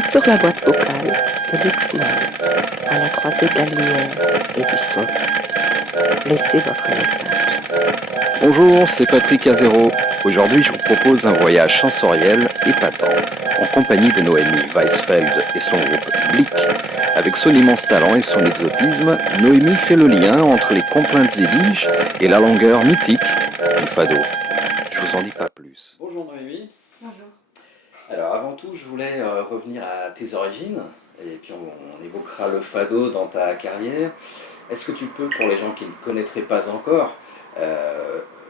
êtes sur la boîte vocale de Luxnoise, à la croisée de la lumière et du son. Laissez votre message. Bonjour, c'est Patrick Azero. Aujourd'hui, je vous propose un voyage sensoriel épatant, en compagnie de Noémie Weisfeld et son groupe Blick. Avec son immense talent et son exotisme, Noémie fait le lien entre les complaintes yiddish et la longueur mythique du fado. Je vous en dis pas plus. Bonjour Noémie. Bonjour. Alors avant tout, je voulais revenir à tes origines, et puis on évoquera le fado dans ta carrière. Est-ce que tu peux, pour les gens qui ne connaîtraient pas encore,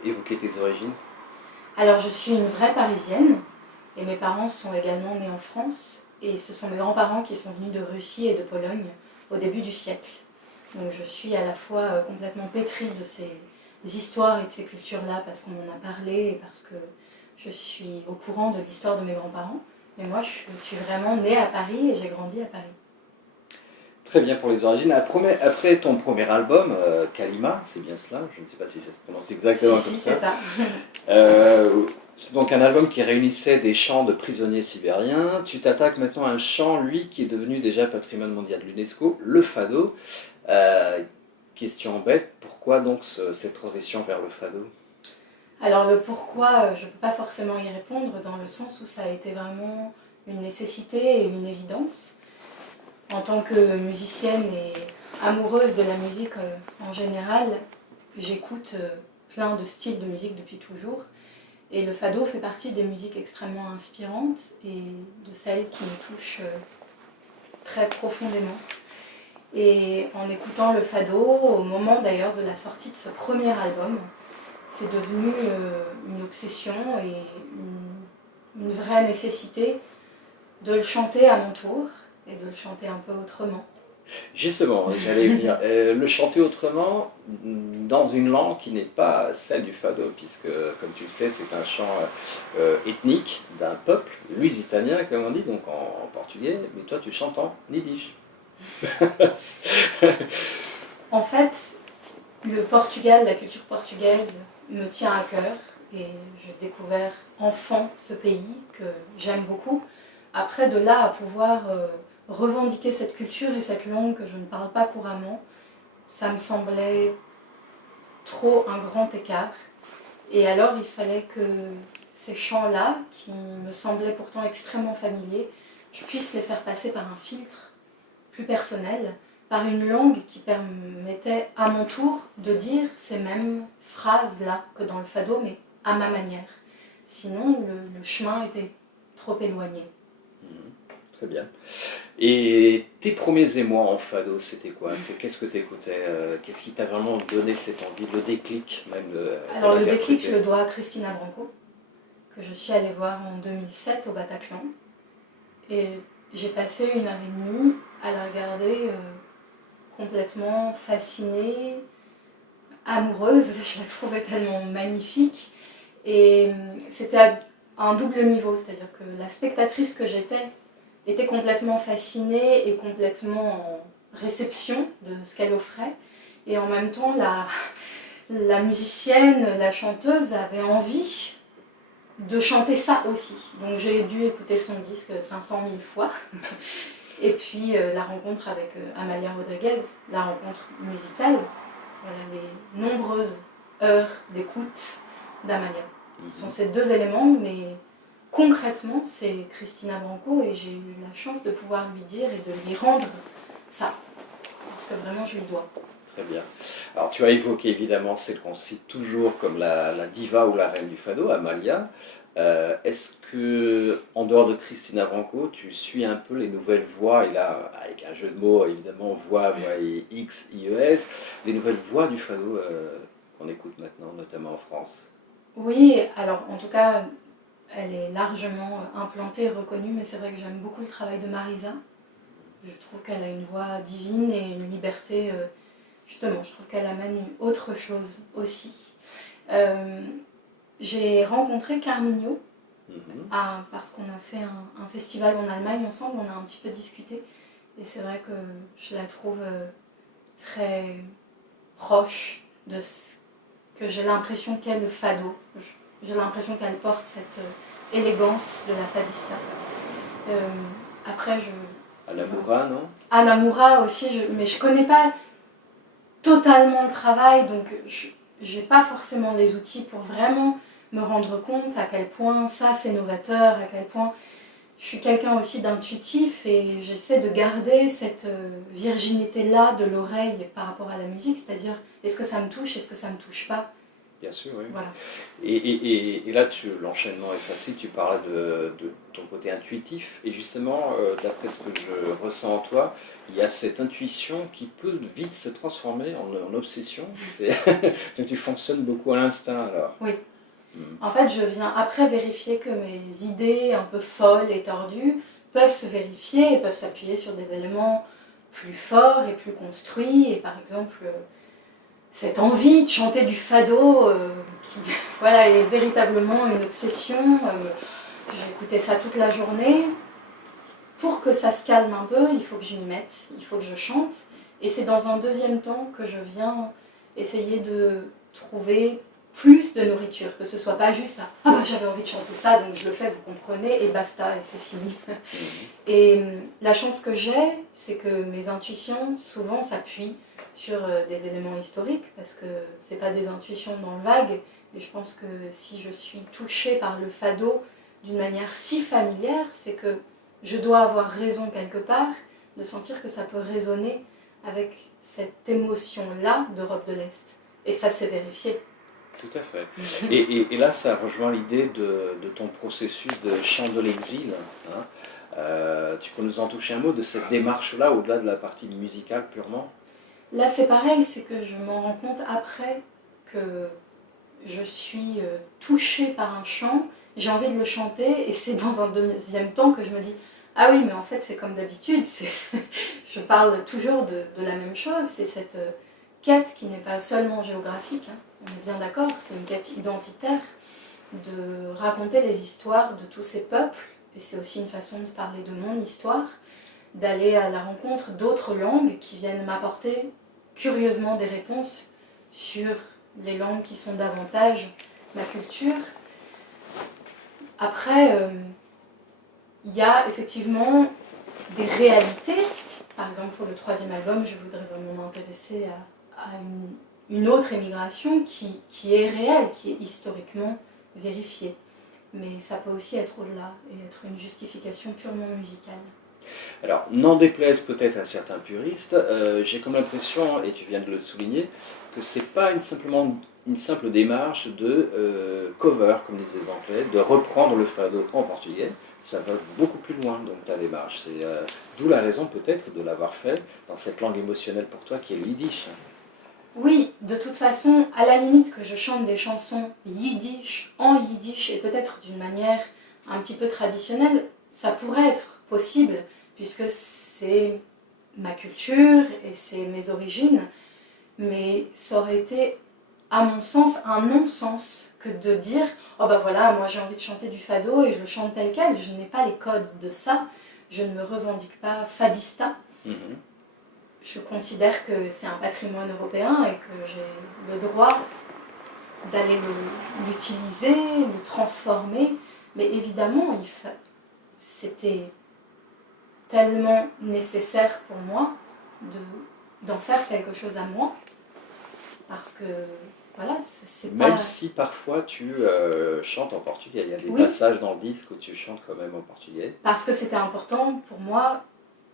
évoquer tes origines? Alors je suis une vraie Parisienne et mes parents sont également nés en France et ce sont mes grands-parents qui sont venus de Russie et de Pologne au début du siècle. Donc je suis à la fois complètement pétrie de ces histoires et de ces cultures-là parce qu'on m'en a parlé et parce que je suis au courant de l'histoire de mes grands-parents. Mais moi je suis vraiment née à Paris et j'ai grandi à Paris. Très bien pour les origines. Après ton premier album, Kalima, c'est bien cela, je ne sais pas si ça se prononce exactement comme Si, ça. c'est ça. C'est donc un album qui réunissait des chants de prisonniers sibériens. Tu t'attaques maintenant à un chant, lui, qui est devenu déjà patrimoine mondial de l'UNESCO, le fado. Question bête, pourquoi donc cette transition vers le fado? Alors le pourquoi, je ne peux pas forcément y répondre dans le sens où ça a été vraiment une nécessité et une évidence. En tant que musicienne et amoureuse de la musique en général, j'écoute plein de styles de musique depuis toujours. Et le fado fait partie des musiques extrêmement inspirantes et de celles qui me touchent très profondément. Et en écoutant le fado, au moment d'ailleurs de la sortie de ce premier album, c'est devenu une obsession et une vraie nécessité de le chanter à mon tour et de le chanter un peu autrement. Justement, j'allais venir. Le chanter autrement, dans une langue qui n'est pas celle du fado, puisque, comme tu le sais, c'est un chant ethnique d'un peuple lusitanien, comme on dit, donc en portugais, mais toi tu chantes en yiddish. En fait, le Portugal, la culture portugaise me tient à cœur et j'ai découvert enfant ce pays que j'aime beaucoup. Après, de là à pouvoir revendiquer cette culture et cette langue que je ne parle pas couramment, ça me semblait trop un grand écart. Et alors, il fallait que ces chants-là, qui me semblaient pourtant extrêmement familiers, je puisse les faire passer par un filtre plus personnel, par une langue qui permettait à mon tour de dire ces mêmes phrases-là que dans le fado, mais à ma manière. Sinon, le chemin était trop éloigné. Très bien. Et tes premiers émois en fado, c'était quoi? Qu'est-ce que tu écoutais? Qu'est-ce qui t'a vraiment donné cette envie, le déclic même Alors le déclic, je le dois à Cristina Branco, que je suis allée voir en 2007 au Bataclan. Et j'ai passé 1 heure et demie à la regarder complètement fascinée, amoureuse. Je la trouvais tellement magnifique. Et c'était à un double niveau, c'est-à-dire que la spectatrice que j'étais était complètement fascinée et complètement en réception de ce qu'elle offrait. Et en même temps, la musicienne, la chanteuse avait envie de chanter ça aussi. Donc j'ai dû écouter son disque 500 000 fois. Et puis la rencontre avec Amalia Rodriguez, la rencontre musicale, voilà, les nombreuses heures d'écoute d'Amalia. Ce sont ces deux éléments, mais concrètement, c'est Cristina Branco et j'ai eu la chance de pouvoir lui dire et de lui rendre ça. Parce que vraiment, je lui dois. Très bien. Alors tu as évoqué évidemment celle qu'on cite toujours comme la diva ou la reine du fado, Amalia. Est-ce que, en dehors de Cristina Branco, tu suis un peu les nouvelles voix, et là, avec un jeu de mots évidemment, voix et X, IES, les nouvelles voix du fado qu'on écoute maintenant, notamment en France? Oui, alors en tout cas, elle est largement implantée et reconnue, mais c'est vrai que j'aime beaucoup le travail de Marisa. Je trouve qu'elle a une voix divine et une liberté, justement, je trouve qu'elle amène autre chose aussi. J'ai rencontré Carminho, parce qu'on a fait un festival en Allemagne ensemble, on a un petit peu discuté, et c'est vrai que je la trouve très proche de ce que j'ai l'impression qu'est le fado. J'ai l'impression qu'elle porte cette élégance de la fadista. Après, Anamura, non? Anamura aussi, mais je connais pas totalement le travail, donc j'ai pas forcément les outils pour vraiment me rendre compte à quel point ça c'est novateur, à quel point je suis quelqu'un aussi d'intuitif et j'essaie de garder cette virginité-là de l'oreille par rapport à la musique, c'est-à-dire est-ce que ça me touche, est-ce que ça me touche pas. Bien sûr, oui. Voilà. Et là, l'enchaînement est facile, tu parles de ton côté intuitif, et justement, d'après ce que je ressens en toi, il y a cette intuition qui peut vite se transformer en obsession. Donc tu fonctionnes beaucoup à l'instinct alors. Oui. En fait, je viens après vérifier que mes idées un peu folles et tordues peuvent se vérifier et peuvent s'appuyer sur des éléments plus forts et plus construits. Et par exemple, cette envie de chanter du fado qui voilà, est véritablement une obsession. J'ai écouté ça toute la journée. Pour que ça se calme un peu, il faut que je m'y mette, il faut que je chante. Et c'est dans un deuxième temps que je viens essayer de trouver plus de nourriture, que ce soit pas juste « Ah bah j'avais envie de chanter ça, donc je le fais, vous comprenez, et basta, et c'est fini. » Et la chance que j'ai, c'est que mes intuitions, souvent, s'appuient sur des éléments historiques, parce que c'est pas des intuitions dans le vague, et je pense que si je suis touchée par le fado d'une manière si familière, c'est que je dois avoir raison quelque part de sentir que ça peut résonner avec cette émotion-là d'Europe de l'Est. Et ça s'est vérifié. Tout à fait. Et là, ça rejoint l'idée de ton processus de chant de l'exil. Hein. Tu peux nous en toucher un mot de cette démarche-là, au-delà de la partie musicale purement? Là, c'est pareil, c'est que je m'en rends compte après que je suis touchée par un chant, j'ai envie de le chanter, et c'est dans un deuxième temps que je me dis « Ah oui, mais en fait, c'est comme d'habitude, je parle toujours de la même chose, c'est cette quête qui n'est pas seulement géographique, hein. On est bien d'accord, c'est une quête identitaire de raconter les histoires de tous ces peuples, et c'est aussi une façon de parler de mon histoire, d'aller à la rencontre d'autres langues qui viennent m'apporter curieusement des réponses sur les langues qui sont davantage ma culture. Après, il y a effectivement des réalités. Par exemple, pour le 3e album, je voudrais vraiment m'intéresser à une autre émigration qui est réelle, qui est historiquement vérifiée. Mais ça peut aussi être au-delà et être une justification purement musicale. Alors, n'en déplaise peut-être à certains puristes, j'ai comme l'impression, et tu viens de le souligner, que c'est pas simplement une simple démarche de cover, comme disent les Anglais, de reprendre le fado en portugais. Ça va beaucoup plus loin, donc, ta démarche. C'est d'où la raison peut-être de l'avoir fait dans cette langue émotionnelle pour toi qui est le yiddish. Oui, de toute façon, à la limite que je chante des chansons yiddish, en yiddish, et peut-être d'une manière un petit peu traditionnelle, ça pourrait être possible, puisque c'est ma culture et c'est mes origines, mais ça aurait été, à mon sens, un non-sens que de dire « Oh bah voilà, moi j'ai envie de chanter du fado et je le chante tel quel, je n'ai pas les codes de ça, je ne me revendique pas fadista. » Je considère que c'est un patrimoine européen et que j'ai le droit d'aller l'utiliser, le transformer. Mais évidemment, c'était tellement nécessaire pour moi d'en faire quelque chose à moi. Parce que, voilà, c'est pas... Même si parfois tu chantes en portugais, il y a des passages dans le disque où tu chantes quand même en portugais. Parce que c'était important pour moi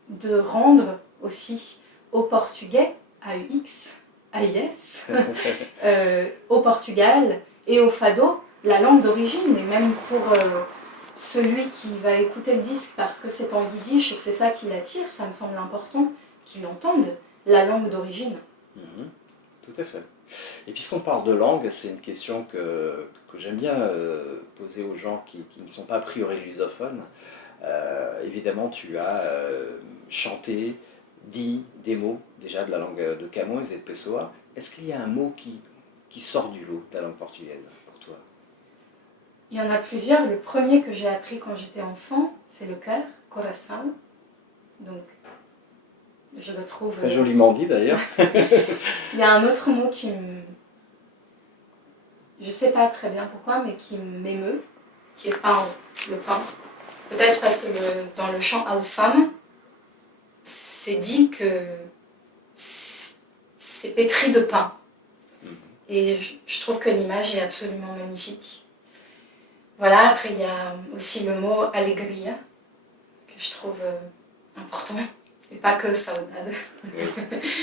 de rendre aussi au portugais, AUX, AIS, au Portugal et au fado, la langue d'origine. Et même pour celui qui va écouter le disque parce que c'est en yiddish et que c'est ça qui l'attire, ça me semble important qu'il entende la langue d'origine. Tout à fait. Et puisqu'on parle de langue, c'est une question que j'aime bien poser aux gens qui ne sont pas a priori lusophones. Évidemment, tu as chanté, dit des mots déjà de la langue de Camões et de Pessoa. Est-ce qu'il y a un mot qui sort du lot de la langue portugaise pour toi? Il y en a plusieurs. Le premier que j'ai appris quand j'étais enfant, c'est le cœur, coração. Donc, je le trouve... Très joliment dit d'ailleurs. Il y a un autre mot qui me... Je sais pas très bien pourquoi, mais qui m'émeut, qui est pain, le pain. Peut-être parce que dans le chant Al-Fam, c'est dit que c'est pétri de pain. Et je trouve que l'image est absolument magnifique. Voilà, après il y a aussi le mot alegria, que je trouve important, et pas que saudade. Oui.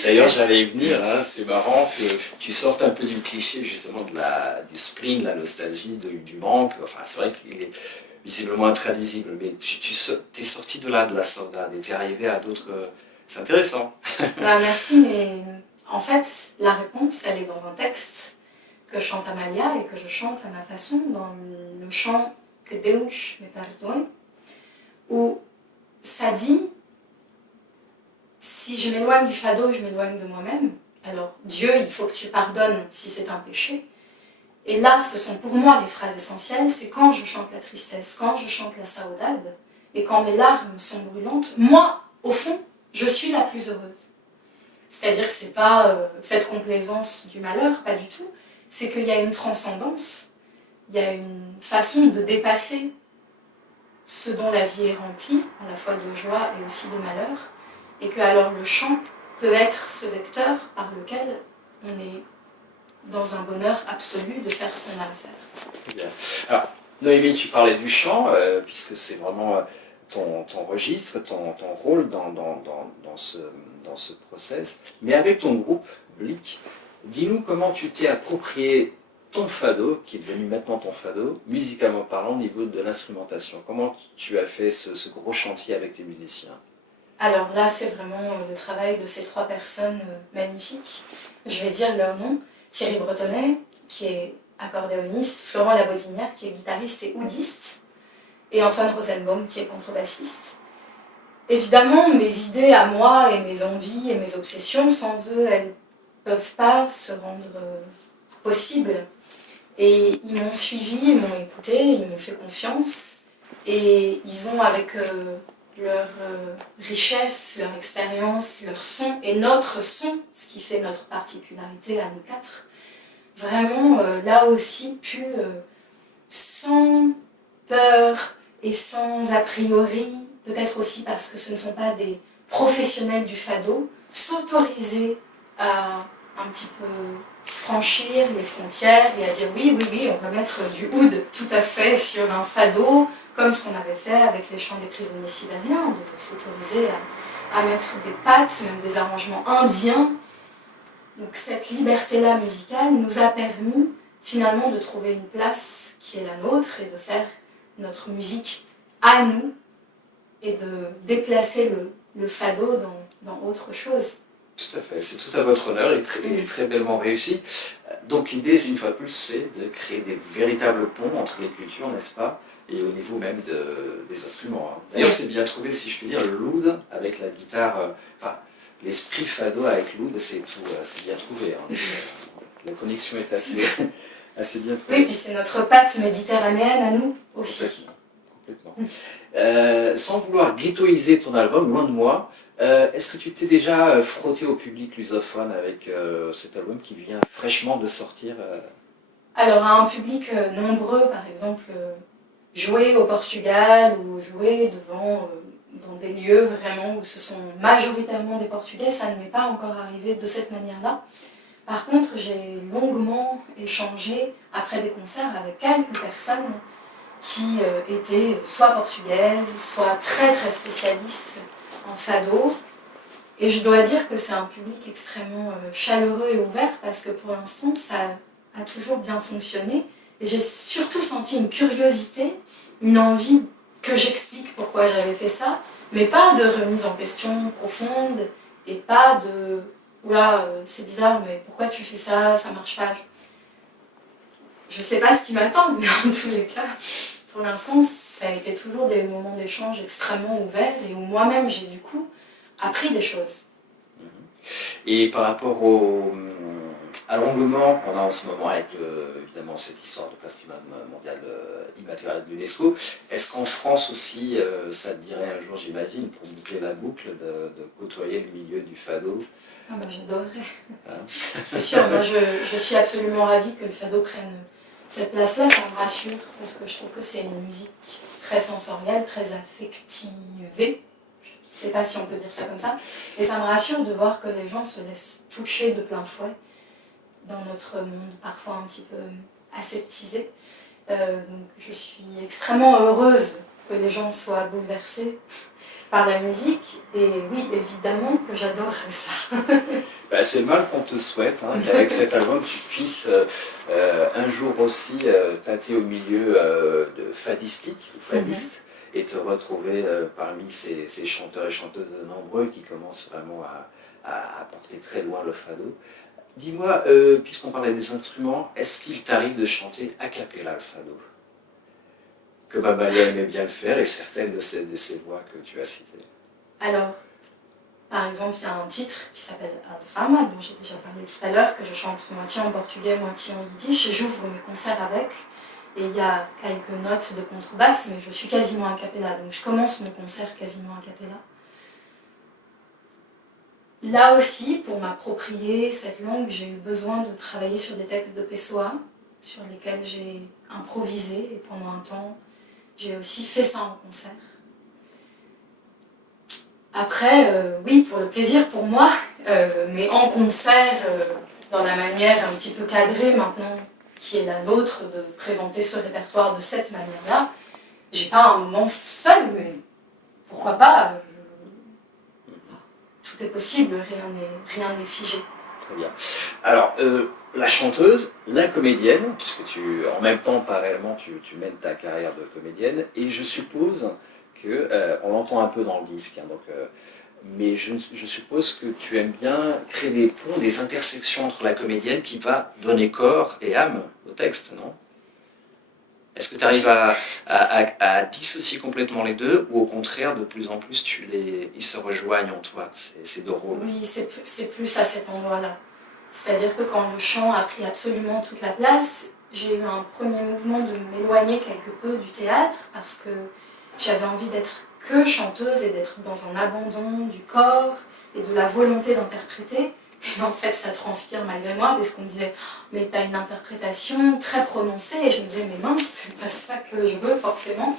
D'ailleurs, j'allais y venir, hein, c'est marrant que tu sortes un peu du cliché justement du spleen, la nostalgie, du manque. Enfin, c'est vrai qu'il est visiblement intraduisible, mais tu es sorti de là, de la saudade, et tu es arrivé à d'autres... C'est intéressant. Bah, merci, mais en fait, la réponse, elle est dans un texte que chante Amalia et que je chante à ma façon dans le chant Que Deus me perdoe, où ça dit, si je m'éloigne du fado, je m'éloigne de moi-même. Alors, Dieu, il faut que tu pardonnes si c'est un péché. Et là, ce sont pour moi les phrases essentielles, c'est quand je chante la tristesse, quand je chante la saudade, et quand mes larmes sont brûlantes, moi, au fond, je suis la plus heureuse. C'est-à-dire que c'est pas cette complaisance du malheur, pas du tout, c'est qu'il y a une transcendance, il y a une façon de dépasser ce dont la vie est remplie, à la fois de joie et aussi de malheur, et que alors le chant peut être ce vecteur par lequel on est dans un bonheur absolu de faire ce qu'on a à faire. Bien. Alors, Noémie, tu parlais du chant, puisque c'est vraiment ton registre, ton rôle dans ce process. Mais avec ton groupe, Blic, dis-nous comment tu t'es approprié ton fado, qui est devenu maintenant ton fado, musicalement parlant, au niveau de l'instrumentation. Comment tu as fait ce gros chantier avec tes musiciens? Alors là, c'est vraiment le travail de ces trois personnes magnifiques. Je vais dire leur nom. Thierry Bretonnet, qui est accordéoniste, Florent Labodinière, qui est guitariste et oudiste, et Antoine Rosenbaum, qui est contrebassiste. Évidemment, mes idées à moi et mes envies et mes obsessions, sans eux, elles ne peuvent pas se rendre possibles. Et ils m'ont suivi, ils m'ont écouté, ils m'ont fait confiance, et ils ont, avec leur richesse, leur expérience, leur son et notre son, ce qui fait notre particularité à nous quatre, vraiment là aussi pu, sans peur et sans a priori, peut-être aussi parce que ce ne sont pas des professionnels du fado, s'autoriser à un petit peu franchir les frontières et à dire oui, on peut mettre du oud tout à fait sur un fado, comme ce qu'on avait fait avec les chants des prisonniers sibériens, de s'autoriser à mettre des pattes, même des arrangements indiens. Donc cette liberté-là musicale nous a permis finalement de trouver une place qui est la nôtre et de faire notre musique à nous et de déplacer le fado dans autre chose. Tout à fait, c'est tout à votre honneur et très bellement réussi. Donc l'idée, une fois de plus, c'est de créer des véritables ponts entre les cultures, n'est-ce pas, et au niveau même des instruments. D'ailleurs, c'est bien trouvé, si je puis dire, le l'oud avec la guitare, enfin, l'esprit fado avec l'oud, c'est bien trouvé. Hein. La connexion est assez bien trouvée. Oui, puis c'est notre patte méditerranéenne à nous aussi. Complètement. Sans vouloir ghettoiser ton album, loin de moi, est-ce que tu t'es déjà frotté au public lusophone avec cet album qui vient fraîchement de sortir Alors, à un public nombreux, par exemple, jouer au Portugal ou jouer dans des lieux vraiment où ce sont majoritairement des Portugais, ça ne m'est pas encore arrivé de cette manière-là. Par contre, j'ai longuement échangé après des concerts avec quelques personnes qui étaient soit portugaises, soit très très spécialistes en fado. Et je dois dire que c'est un public extrêmement chaleureux et ouvert parce que pour l'instant, ça a toujours bien fonctionné. Et j'ai surtout senti une curiosité, une envie que j'explique pourquoi j'avais fait ça, mais pas de remise en question profonde et pas de « Oula, c'est bizarre, mais pourquoi tu fais ça, ça marche pas ?» Je sais pas ce qui m'attend, mais en tous les cas, pour l'instant, ça a été toujours des moments d'échange extrêmement ouverts et où moi-même, j'ai du coup appris des choses. Et par rapport à l'engouement qu'on a en ce moment avec évidemment cette histoire de patrimoine mondial immatériel de l'UNESCO, est-ce qu'en France aussi, ça te dirait un jour, j'imagine, pour boucler la boucle, de côtoyer le milieu du fado? Ah bah j'adorerais. Hein? C'est sûr, moi je suis absolument ravie que le fado prenne Cette place-là, ça me rassure, parce que je trouve que c'est une musique très sensorielle, très affectivée. Je ne sais pas si on peut dire ça comme ça. Et ça me rassure de voir que les gens se laissent toucher de plein fouet dans notre monde, parfois un petit peu aseptisé. Donc je suis extrêmement heureuse que les gens soient bouleversés par la musique. Et oui, évidemment que j'adore ça. C'est le mal qu'on te souhaite, hein, qu'avec cet album tu puisses un jour aussi tâter au milieu de fadistiques ou fadistes et te retrouver parmi ces chanteurs et chanteuses nombreux qui commencent vraiment à porter très loin le fado. Dis-moi, puisqu'on parlait des instruments, est-ce qu'il t'arrive de chanter a cappella le fado? Comme Amalia aimait bien le faire et certaines de ces voix que tu as citées. Alors, par exemple, il y a un titre qui s'appelle Alfama, dont j'ai déjà parlé tout à l'heure, que je chante moitié en portugais, moitié en yiddish, et j'ouvre mes concerts avec. Et il y a quelques notes de contrebasse, mais je suis quasiment a cappella, donc je commence mon concert quasiment a cappella. Là aussi, pour m'approprier cette langue, j'ai eu besoin de travailler sur des textes de Pessoa, sur lesquels j'ai improvisé, et pendant un temps, j'ai aussi fait ça en concert. Après, oui, pour le plaisir pour moi, mais en concert, dans la manière un petit peu cadrée maintenant, qui est la nôtre, de présenter ce répertoire de cette manière-là, j'ai pas un moment seul, mais pourquoi pas, tout est possible, rien n'est figé. Très bien. Alors, la chanteuse, la comédienne, puisque en même temps, parallèlement, tu mènes ta carrière de comédienne, et je suppose que, on l'entend un peu dans le disque, hein, donc, mais je suppose que tu aimes bien créer des ponts, des intersections entre la comédienne qui va donner corps et âme au texte, non? Est-ce que tu arrives à dissocier complètement les deux, ou au contraire, de plus en plus, ils se rejoignent en toi, ces deux rôles? Oui, c'est plus à cet endroit-là. C'est-à-dire que quand le chant a pris absolument toute la place, j'ai eu un premier mouvement de m'éloigner quelque peu du théâtre, parce que j'avais envie d'être que chanteuse et d'être dans un abandon du corps et de la volonté d'interpréter. Et en fait, ça transpire malgré moi, parce qu'on me disait « mais t'as une interprétation très prononcée », et je me disais « mais mince, c'est pas ça que je veux forcément ».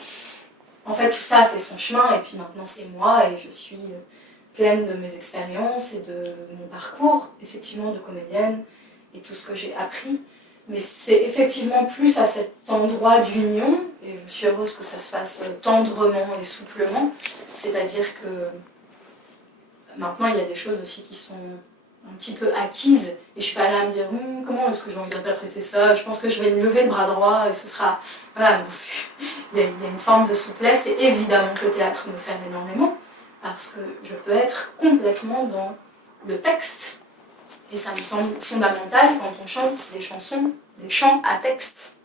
En fait, tout ça a fait son chemin, et puis maintenant c'est moi, et je suis pleine de mes expériences et de mon parcours, effectivement, de comédienne, et tout ce que j'ai appris. Mais c'est effectivement plus à cet endroit d'union, et je suis heureuse que ça se fasse tendrement et souplement, c'est-à-dire que maintenant il y a des choses aussi qui sont un petit peu acquises, et je suis pas là à me dire comment est-ce que j'ai envie d'interpréter ça, je pense que je vais lever le bras droit et ce sera... Voilà, donc il y a une forme de souplesse, et évidemment que le théâtre me sert énormément, parce que je peux être complètement dans le texte, et ça me semble fondamental quand on chante des chansons, des chants à texte.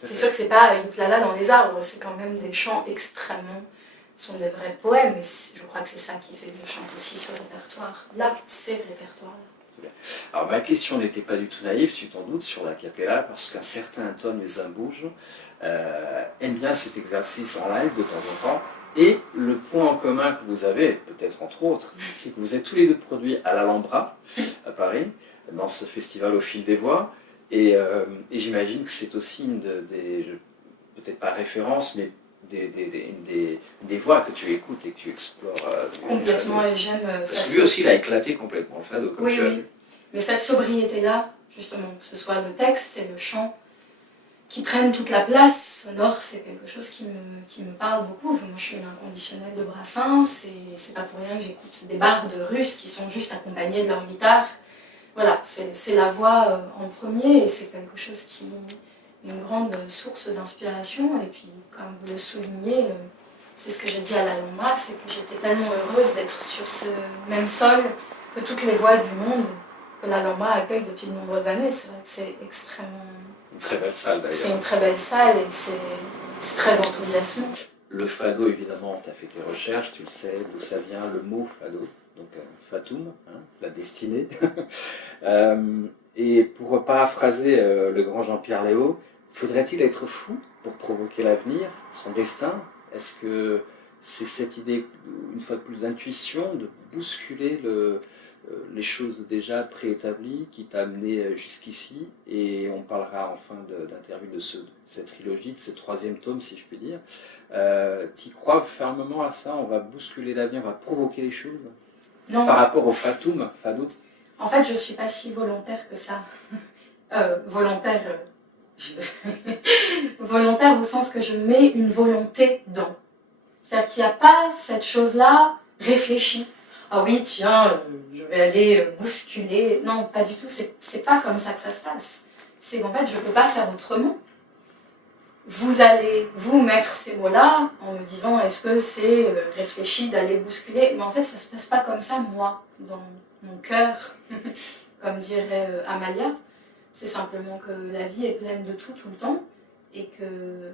C'est sûr que c'est pas une plala dans les arbres, c'est quand même des chants extrêmement... Ce sont des vrais poèmes, et je crois que c'est ça qui fait que je chante aussi ce répertoire-là, ces répertoires-là. Alors ma question n'était pas du tout naïve, tu t'en doutes, sur la cappella, parce qu'un certain Antoine Zambouge aime bien cet exercice en live de temps en temps, et le point en commun que vous avez, peut-être entre autres, c'est que vous êtes tous les deux produits à l'Alhambra, à Paris, dans ce festival au fil des voix, et j'imagine que c'est aussi une des peut-être pas référence, mais des voix que tu écoutes et que tu explores. Complètement, et j'aime ça. Parce que lui aussi, il a éclaté complètement le fado. Comme oui, oui. Mais cette sobriété-là, justement, que ce soit le texte et le chant, qui prennent toute la place sonore, c'est quelque chose qui me parle beaucoup. Moi, je suis une inconditionnelle de Brassens, c'est pas pour rien que j'écoute des bardes russes qui sont juste accompagnés de leur guitare. Voilà, c'est la voix en premier, et c'est quelque chose qui... une grande source d'inspiration, et puis comme vous le soulignez, c'est ce que j'ai dit à l'Alhambra, c'est que j'étais tellement heureuse d'être sur ce même sol que toutes les voix du monde que l'Alhambra accueille depuis de nombreuses années. C'est vrai que c'est extrêmement... Une très belle salle d'ailleurs. C'est une très belle salle, et c'est très enthousiasmant. Le fado, évidemment, tu as fait tes recherches, tu le sais d'où ça vient, le mot fado, donc fatum, hein, la destinée. Et pour paraphraser le grand Jean-Pierre Léaud, faudrait-il être fou pour provoquer l'avenir, son destin? Est-ce que c'est cette idée, une fois de plus, d'intuition, de bousculer les choses déjà préétablies qui t'a amené jusqu'ici, et on parlera en fin d'interview de cette trilogie, de ce troisième tome, si je puis dire. Tu crois fermement à ça? On va bousculer l'avenir, on va provoquer les choses? Non. Par rapport au Fado? En fait, je ne suis pas si volontaire que ça. Volontaire, volontaire au sens que je mets une volonté dans. C'est-à-dire qu'il n'y a pas cette chose-là réfléchie. Ah oui, tiens, je vais aller bousculer. Non, pas du tout. C'est pas comme ça que ça se passe. C'est qu'en fait, je ne peux pas faire autrement. Vous allez vous mettre ces mots-là en me disant est-ce que c'est réfléchi d'aller bousculer? Mais en fait, ça ne se passe pas comme ça, moi, dans mon cœur, comme dirait Amalia. C'est simplement que la vie est pleine de tout le temps et que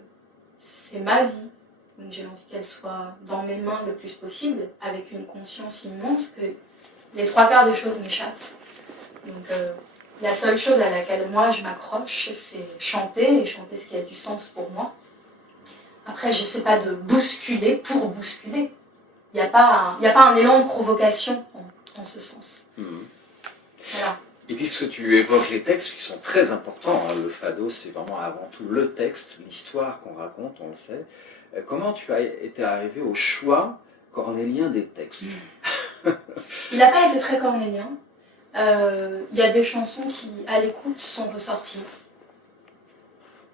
c'est ma vie. Donc j'ai envie qu'elle soit dans mes mains le plus possible, avec une conscience immense que les 3/4 des choses m'échappent. Donc la seule chose à laquelle moi je m'accroche, c'est chanter, et chanter ce qui a du sens pour moi. Après, je n'essaie pas de bousculer pour bousculer. Il n'y a pas un élan de provocation en ce sens. Voilà. Et puisque tu évoques les textes qui sont très importants, hein, le Fado, c'est vraiment avant tout le texte, l'histoire qu'on raconte, on le sait. Comment tu as été arrivé au choix cornélien des textes? Il n'a pas été très cornélien. Il y a des chansons qui, à l'écoute, sont ressorties.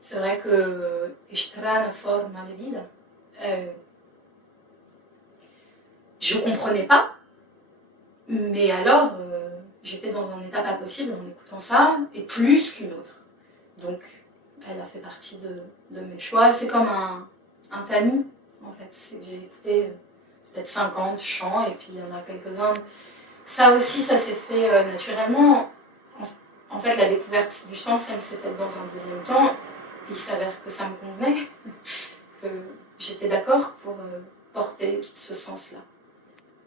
C'est vrai que Strana forma de vida, je ne comprenais pas, mais alors j'étais dans un état pas possible en écoutant ça, et plus qu'une autre. Donc elle a fait partie de mes choix. C'est comme un tamis, en fait. J'ai écouté peut-être 50 chants, et puis il y en a quelques-uns. Ça aussi, ça s'est fait naturellement. En fait, la découverte du sens, elle s'est faite dans un deuxième temps. Il s'avère que ça me convenait, que j'étais d'accord pour porter ce sens-là.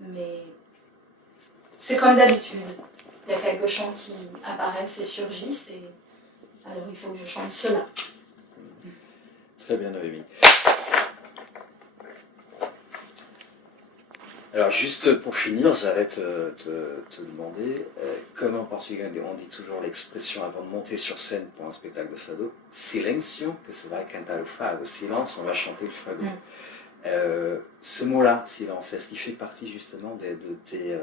Mais c'est comme d'habitude. Il y a quelques chants qui apparaissent et surgissent, et alors il faut que je chante cela. Très bien, Noémie. Alors, juste pour finir, j'allais te demander, comme en portugais, on dit toujours l'expression avant de monter sur scène pour un spectacle de fado, silencio, que c'est vrai, cantar le fado, silence, on va chanter le fado. Ce mot-là, silence, est-ce qu'il fait partie justement de tes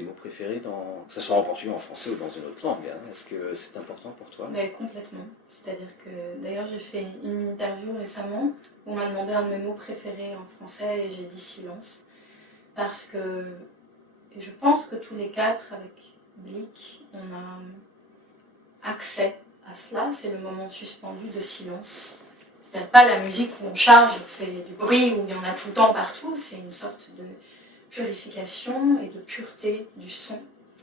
mots préférés, que ce soit en portugais, en français ou dans une autre langue, hein? Est-ce que c'est important pour toi? Mais complètement. C'est-à-dire que, d'ailleurs, j'ai fait une interview récemment où on m'a demandé un de mes mots préférés en français et j'ai dit silence. Parce que je pense que tous les quatre, avec Blic, on a accès à cela. C'est le moment suspendu de silence. C'est pas la musique où on charge, où on fait du bruit, où il y en a tout le temps partout. C'est une sorte de purification et de pureté du son.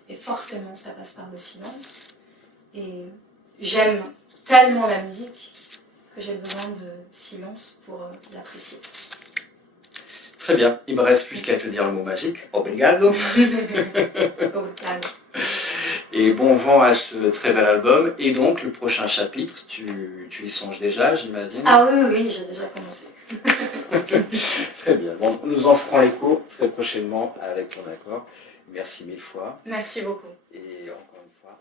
Et forcément, ça passe par le silence. Et j'aime tellement la musique que j'ai besoin de silence pour l'apprécier. Très bien, il ne me reste plus qu'à te dire le mot magique. Obrigado. Obrigado. Et bon vent à ce très bel album. Et donc, le prochain chapitre, tu y songes déjà, j'imagine? Ah oui, j'ai déjà commencé. Très bien. Bon, nous en ferons l'écho très prochainement avec ton accord. Merci 1000 fois. Merci beaucoup. Et encore une fois,